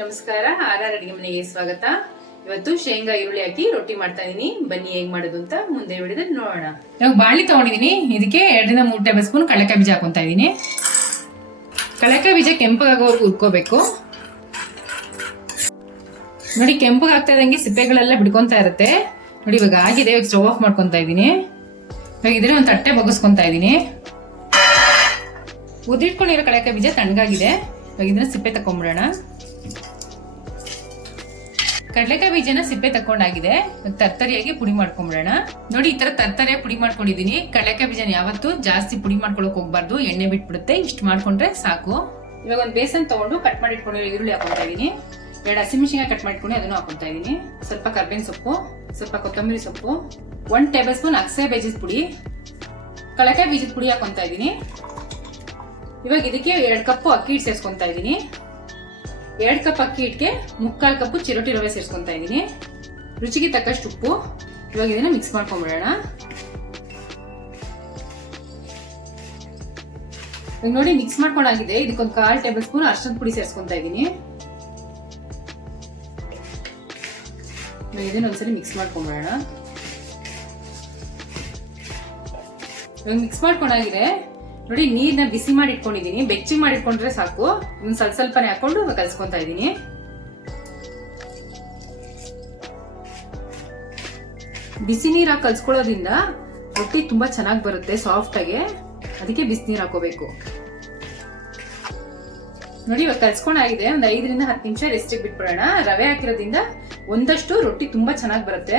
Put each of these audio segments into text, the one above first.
ನಮಸ್ಕಾರ. ಆರ್ ಅಡಿಗೆ ಮನೆಗೆ ಸ್ವಾಗತ. ಇವತ್ತು ಶೇಂಗಾ ಈರುಳ್ಳಿ ಹಾಕಿ ರೊಟ್ಟಿ ಮಾಡ್ತಾ ಇದೀನಿ. ಬನ್ನಿ ಹೇಗ್ ಮಾಡೋದು ಅಂತ ಮುಂದೆ ವಿಡಿಯೋದಲ್ಲಿ ನೋಡೋಣ. ಇವಾಗ ಬಾಣಲಿ ತಗೊಂಡಿದೀನಿ. ಇದಕ್ಕೆ 2-3 ಟೇಬಲ್ ಸ್ಪೂನ್ ಕಡಲೆಕಾಯಿ ಬೀಜ ಹಾಕೊಂತಾ ಇದೀನಿ. ಕಡಲೆಕಾಯಿ ಬೀಜ ಕೆಂಪಗಾಗೋವರೆಗೂ ಹುರ್ಕೋಬೇಕು. ನೋಡಿ, ಕೆಂಪಗಾಗ್ತಾ ಇದ್ದಂಗೆ ಸಿಪ್ಪೆಗಳೆಲ್ಲ ಬಿಡ್ಕೊಂತಾ ಇರುತ್ತೆ. ನೋಡಿ, ಇವಾಗ ಆಗಿದೆ. ಇವಾಗ ಸ್ಟವ್ ಆಫ್ ಮಾಡ್ಕೊಂತಾ ಇದೀನಿ. ಇವಾಗ ಇದ್ರೆ ಒಂದು ತಟ್ಟೆ ಬಗ್ಗಿಸ್ಕೊಂತಾ ಇದೀನಿ. ಉದಿಟ್ಕೊಂಡಿರೋ ಕಡಲೆಕಾಯಿ ಬೀಜ ತಣ್ಣಗಾಗಿದೆ. ಇವಾಗ ಇದನ್ನ ಸಿಪ್ಪೆ ತಕೊಂಡ್ಬಿಡೋಣ. ಕಡಲೆಕಾಯಿ ಬೀಜನ ಸಿಪ್ಪೆ ತಕೊಂಡಾಗಿದೆ. ತರ್ತರಿಯಾಗಿ ಪುಡಿ ಮಾಡ್ಕೊಂಡ್ಬಿಡೋಣ. ನೋಡಿ, ಈ ತರ ತರ್ತರಿಯಾಗಿ ಪುಡಿ ಮಾಡ್ಕೊಂಡಿದೀನಿ. ಕಡಲೆಕಾಯಿ ಬೀಜನ ಯಾವತ್ತು ಜಾಸ್ತಿ ಪುಡಿ ಮಾಡ್ಕೊಳಕ್ ಹೋಗ್ಬಾರ್ದು, ಎಣ್ಣೆ ಬಿಟ್ಬಿಡುತ್ತೆ. ಇಷ್ಟು ಮಾಡ್ಕೊಂಡ್ರೆ ಸಾಕು. ಇವಾಗ ಒಂದು ಬೇಸನ್ ತಗೊಂಡು ಕಟ್ ಮಾಡಿ ಇಟ್ಕೊಂಡಿರೋ ಈರುಳ್ಳಿ ಹಾಕೊಂತಾ ಇದೀನಿ. 2 ಹಸಿಮೆಣಸಿನಕಾಯಿ ಕಟ್ ಮಾಡ್ಕೊಂಡು ಅದನ್ನು ಹಾಕೊಂತಾ ಇದೀನಿ. ಸ್ವಲ್ಪ ಕರ್ಬೇವಿನ ಸೊಪ್ಪು, ಸ್ವಲ್ಪ ಕೊತ್ತಂಬರಿ ಸೊಪ್ಪು, 1 ಟೇಬಲ್ ಸ್ಪೂನ್ ಅಗಸೆ ಬೀಜದ ಪುಡಿ, ಕಡಲೆಕಾಯಿ ಬೀಜದ ಪುಡಿ ಹಾಕೊಂತಾ ಇದೀನಿ. ಇವಾಗ ಇದಕ್ಕೆ 2 ಕಪ್ ಅಕ್ಕಿ ಹಿಟ್ಟು ಸೇರಿಸ್ಕೊಂತಾ ಇದೀನಿ. 2 ಕಪ್ ಅಕ್ಕಿ ಹಿಟ್ಟಿಗೆ 3/4 ಕಪ್ ಚಿರೋಟಿ ರವೆ ಸೇರಿಸ್ಕೊಂತಾ ಇದೀನಿ. ರುಚಿಗೆ ತಕ್ಕಷ್ಟು ಉಪ್ಪು. ಇವಾಗ ಇದನ್ನ ಮಿಕ್ಸ್ ಮಾಡ್ಕೊಂಡ್ಬಿಡೋಣ. ಇವಾಗ ನೋಡಿ, ಮಿಕ್ಸ್ ಮಾಡ್ಕೊಂಡಾಗಿದೆ. ಇದಕ್ಕೊಂದು 1/4 ಟೇಬಲ್ ಸ್ಪೂನ್ ಅರಿಶಿಣದ ಪುಡಿ ಸೇರಿಸ್ಕೊಂತಾ ಇದೀನಿ. ಇದನ್ನ ಒಂದ್ಸರಿ ಮಿಕ್ಸ್ ಮಾಡ್ಕೊಂಡ್ಬಿಡೋಣ. ಇವಾಗ ಮಿಕ್ಸ್ ಮಾಡ್ಕೊಂಡಾಗಿದೆ. ನೋಡಿ, ನೀರ್ನ ಬಿಸಿ ಮಾಡಿ ಇಟ್ಕೊಂಡಿದೀನಿ. ಬೆಚ್ಚಗೆ ಮಾಡಿ ಇಟ್ಕೊಂಡ್ರೆ ಸಾಕು. ಒಂದ್ ಸ್ವಲ್ಪನೇ ಹಾಕೊಂಡು ಕಲ್ಸ್ಕೊಂತಾ ಇದೀನಿ. ಬಿಸಿ ನೀರ್ ಹಾಕಿ ಕಲ್ಸ್ಕೊಳ್ಳೋದ್ರಿಂದ ರೊಟ್ಟಿ ತುಂಬಾ ಚೆನ್ನಾಗಿ ಬರುತ್ತೆ, ಸಾಫ್ಟ್ ಆಗಿ. ಅದಕ್ಕೆ ಬಿಸಿ ನೀರ್ ಹಾಕೋಬೇಕು. ನೋಡಿ, ಇವಾಗ ಕಲ್ಸ್ಕೊಂಡಾಗಿದೆ. ಒಂದ್ 5-10 ನಿಮಿಷ ರೆಸ್ಟಿಗೆ ಬಿಟ್ಬಿಡೋಣ. ರವೆ ಹಾಕಿರೋದ್ರಿಂದ ಒಂದಷ್ಟು ರೊಟ್ಟಿ ತುಂಬಾ ಚೆನ್ನಾಗಿ ಬರುತ್ತೆ,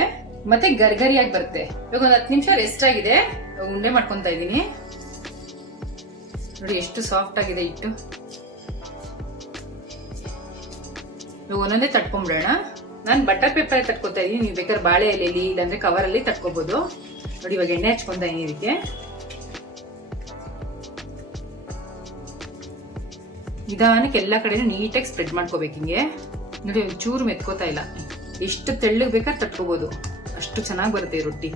ಮತ್ತೆ ಗರ್ಗರಿಯಾಗಿ ಬರುತ್ತೆ. ಇವಾಗ ಒಂದ್ 10 ನಿಮಿಷ ರೆಸ್ಟ್ ಆಗಿದೆ. ಉಂಡೆ ಮಾಡ್ಕೊಂತಾ ಇದೀನಿ. ನೋಡಿ, ಎಷ್ಟು ಸಾಫ್ಟ್ ಆಗಿದೆ ಹಿಟ್ಟು. ಒಂದೊಂದೇ ತಟ್ಕೊಂಡ್ಬಿಡೋಣ. ನಾನು ಬಟರ್ ಪೇಪರ್ ತಟ್ಕೊತಾ ಇದೀನಿ. ನೀವು ಬೇಕಾದ್ರೆ ಬಾಳೆ ಎಲೆಯಲ್ಲಿ ಇಲ್ಲಾಂದ್ರೆ ಕವರ್ ಅಲ್ಲಿ ತಟ್ಕೋಬಹುದು. ನೋಡಿ, ಇವಾಗ ಎಣ್ಣೆ ಹಚ್ಕೊಂತಾ ಇದೀನಿ. ಇದಕ್ಕೆ ನಿಧಾನಕ್ಕೆ ಎಲ್ಲಾ ಕಡೆನೂ ನೀಟಾಗಿ ಸ್ಪ್ರೆಡ್ ಮಾಡ್ಕೋಬೇಕು. ಹಿಂಗೆ ನೋಡಿ, ಒಂಚೂರು ಮೆತ್ಕೋತಾ ಇಲ್ಲ. ಎಷ್ಟು ತೆಳ್ಳಗ್ ಬೇಕಾದ್ರೆ ತಟ್ಕೋಬಹುದು, ಅಷ್ಟು ಚೆನ್ನಾಗಿ ಬರುತ್ತೆ ಈ ರೊಟ್ಟಿ.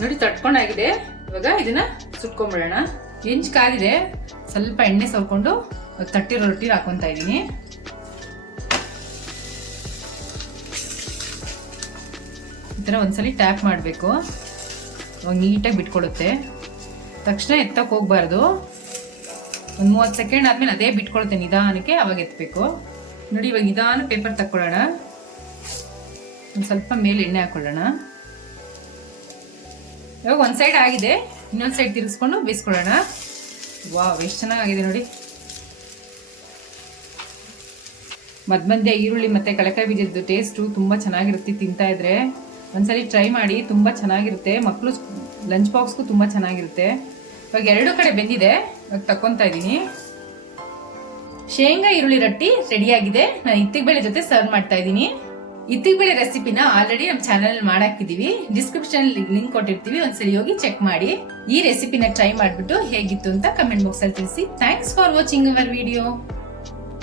ನೋಡಿ, ತಟ್ಕೊಂಡಾಗಿದೆ. ಇವಾಗ ಇದನ್ನ ಸುಟ್ಕೊಂಡ್ಬಿಡೋಣ. ಹೆಂಚ್ ಕಾದಿದೆ. ಸ್ವಲ್ಪ ಎಣ್ಣೆ ಸವರ್ಕೊಂಡು ತಟ್ಟಿರೋ ರೊಟ್ಟಿ ಹಾಕೊಂತಾ ಇದೀನಿ. ಈ ತರ ಒಂದ್ಸಲಿ ಟ್ಯಾಪ್ ಮಾಡ್ಬೇಕು. ಅವಾಗ ನೀಟಾಗಿ ಬಿಟ್ಕೊಡುತ್ತೆ. ತಕ್ಷಣ ಎತ್ತಕ್ ಹೋಗ್ಬಾರ್ದು. ಒಂದ್ 30 ಸೆಕೆಂಡ್ ಆದ್ಮೇಲೆ ಅದೇ ಬಿಟ್ಕೊಳುತ್ತೆ ನಿಧಾನಕ್ಕೆ. ಅವಾಗ ಎತ್ತಬೇಕು. ನೋಡಿ, ಇವಾಗ ನಿಧಾನ ಪೇಪರ್ ತಕ್ಕೊಳ್ಳೋಣ. ಒಂದ್ ಸ್ವಲ್ಪ ಮೇಲೆ ಎಣ್ಣೆ ಹಾಕೊಳ್ಳೋಣ. ಇವಾಗ ಒಂದ್ ಸೈಡ್ ಆಗಿದೆ. ಇನ್ನೊಂದ್ ಸೈಡ್ ತಿರ್ಗಿಸ್ಕೊಂಡು ಬೇಯಿಸ್ಕೊಳ್ಳೋಣ. ವಾವ್, ಎಷ್ಟು ಚೆನ್ನಾಗಿದೆ ನೋಡಿ. ಮಧ್ಯ ಈರುಳ್ಳಿ ಮತ್ತೆ ಕಡಲೆಕಾಯಿ ಬೀಜದ್ದು ಟೇಸ್ಟು ತುಂಬಾ ಚೆನ್ನಾಗಿರುತ್ತೆ. ತಿಂತಾ ಇದ್ರೆ ಒಂದ್ಸರಿ ಟ್ರೈ ಮಾಡಿ, ತುಂಬಾ ಚೆನ್ನಾಗಿರುತ್ತೆ. ಮಕ್ಕಳು ಲಂಚ್ ಬಾಕ್ಸ್ಗೂ ತುಂಬಾ ಚೆನ್ನಾಗಿರುತ್ತೆ. ಇವಾಗ 2 ಕಡೆ ಬೆಂದಿದೆ. ಇವಾಗ ತಕ್ಕೊಂತಾ ಇದೀನಿ. ಶೇಂಗಾ ಈರುಳ್ಳಿ ರೊಟ್ಟಿ ರೆಡಿ ಆಗಿದೆ. ನಾನು ಇತ್ತಿಗೆ ಜೊತೆ ಸರ್ವ್ ಮಾಡ್ತಾ ಇದ್ದೀನಿ. ಇತ್ತಿಗೆ ರೆಸಿಪಿನ ಆಲ್ರೆಡಿ ನಮ್ಮ ಚಾನಲ್ ಮಾಡಾಕಿದೀವಿ. ಡಿಸ್ಕ್ರಿಪ್ಷನ್ ಲಿಂಕ್ ಕೊಟ್ಟಿರ್ತೀವಿ. ಒಂದ್ಸರಿ ಹೋಗಿ ಚೆಕ್ ಮಾಡಿ. ಈ ರೆಸಿಪಿನ ಟ್ರೈ ಮಾಡ್ಬಿಟ್ಟು ಹೇಗಿತ್ತು ಅಂತ ಕಮೆಂಟ್ ಬಾಕ್ಸ್ ಅಲ್ಲಿ ತಿಳಿಸಿ. Thanks for watching our video.